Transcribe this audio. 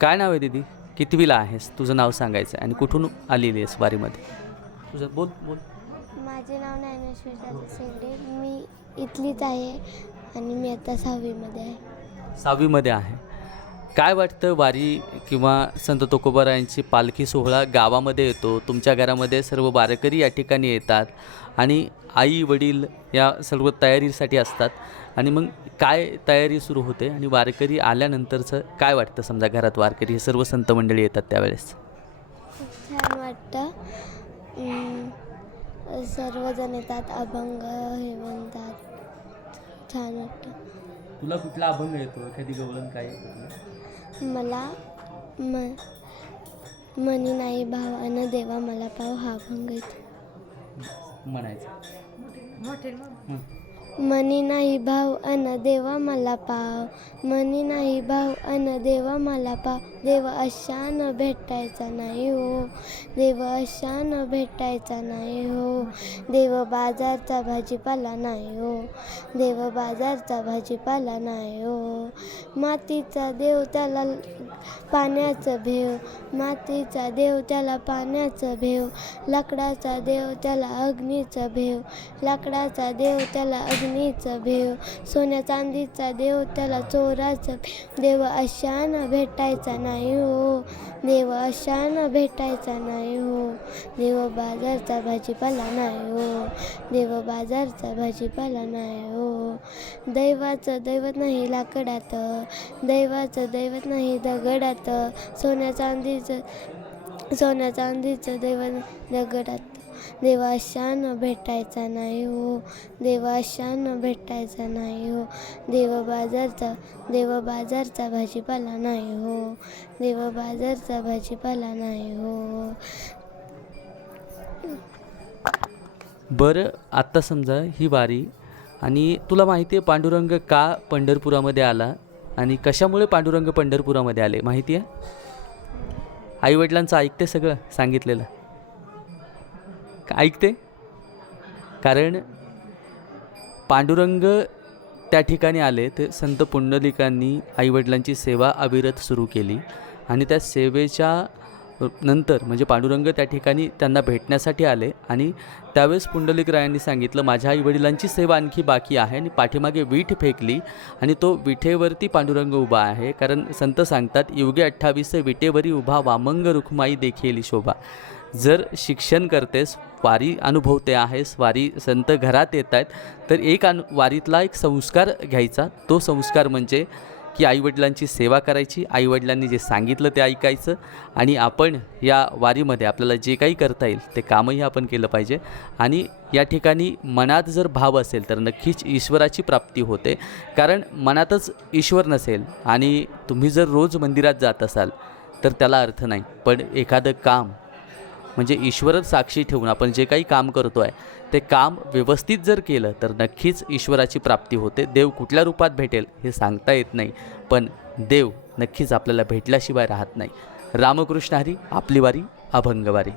काय नाव आहे दीदी? कितवीला आहेस? तुझं नाव सांगायचं आहे. आणि कुठून आलेली आहेस वारीमध्ये? तुझं बोल बोल. माझे नाव ज्ञानेश्वर दादा शेगडे मी इथलीच आहे आणि मी आता सहावीमध्ये आहे. सहावीमध्ये आहे. काय वाटतं वारी किंवा संत तुकोबारायांची पालखी सोहळा गावामध्ये येतो तुमच्या घरामध्ये सर्व वारकरी या ठिकाणी येतात आणि आई वडील या सर्व तयारीसाठी असतात? आणि मग काय तयारी सुरू होते आणि वारकरी आल्यानंतरचं काय वाटतं समजा घरात वारकरी हे सर्व संत मंडळी येतात त्यावेळेस? खूप छान वाटतं. अं, सर्वजण येतात अभंग हे म्हणतात. छान वाटतं. तुला कुठला अभंग येतो? एखादी गवळण काय मला म मनी नाही भाव अन देवा मला पाव हा अभंग येतो. म्हणायचं. मनी नाही भाव अन देवा मला पाव. मनी नाही भाव अन देवा मला पाव. देव न भेटायचा नाही हो. देव न भेटायचा नाही हो. देव बाजारचा भाजीपाला नाही हो. देव बाजारचा भाजीपाला नाही हो. मातीचा देव त्याला पाण्याचं भेव. मातीचा देव त्याला पाण्याचं भेव. लाकडाचा देव त्याला अग्नीचं भेव. लाकडाचा देव त्याला अग्नीचं भेव. सोन्या चांदीचा देव त्याला चोराचं भेव. देव अशान भेटायचा नाही नाही हो. देव अशान भेटायचा नाही हो. देव बाजारचा भाजीपाला नाही हो. देव बाजारचा भाजीपाला नाही हो. दैवाचं दैवत नाही लाकडात. दैवाचं दैवत नाही दगडात. सोन्या चांदीचं सोन्या चांदीचं दैवत दगडात. देवाशान भेटायचा नाही हो. देवाशान भेटायचा नाही हो. देव बाजारचा देव बाजारचा भाजीपाला नाही हो. देव बाजारचा भाजीपाला नाही हो. बरं आत्ता समजा ही वारी आणि तुला माहिती आहे पांडुरंग का पंढरपुरामध्ये आला आणि कशामुळे पांडुरंग पंढरपुरामध्ये आले? माहिती आहे? आईवडिलांचं ऐकते सगळं सांगितलेलं. ऐकते? कारण पांडुरंग त्या ठिकाणी आले ते संत पुंडलिकांनी आईवडिलांची सेवा अविरत सुरू केली आणि त्या सेवेच्या नंतर म्हणजे पांडुरंग त्या ठिकाणी त्यांना भेटण्यासाठी आले आणि त्यावेळेस पुंडलिकरायांनी सांगितलं माझ्या आईवडिलांची सेवा आणखी बाकी आहे आणि पाठीमागे वीठ फेकली आणि तो विठेवरती पांडुरंग उभा आहे. कारण संत सांगतात युगे अठ्ठावीस विटेवरी उभा वामंग रुखमाई देखील शोभा. जर शिक्षण करतेस वारी अनुभवते आहेस वारी संत घरात येत आहेत तर एक अनु वारीतला एक संस्कार घ्यायचा. तो संस्कार म्हणजे की आईवडिलांची सेवा करायची आईवडिलांनी जे सांगितलं ते ऐकायचं आणि आपण या वारीमध्ये आपल्याला जे काही करता येईल ते कामही आपण केलं पाहिजे. आणि या ठिकाणी मनात जर भाव असेल तर नक्कीच ईश्वराची प्राप्ती होते. कारण मनातच ईश्वर नसेल आणि तुम्ही जर रोज मंदिरात जात असाल तर त्याला अर्थ नाही. पण एखादं काम म्हणजे ईश्वरच साक्षी ठेवून आपण जे काही काम करतो आहे ते काम व्यवस्थित जर केलं तर नक्कीच ईश्वराची प्राप्ती होते. देव कुठल्या रूपात भेटेल हे सांगता येत नाही पण देव नक्कीच आपल्याला भेटल्याशिवाय राहत नाही. रामकृष्ण हरी आपली वारी अभंगवारी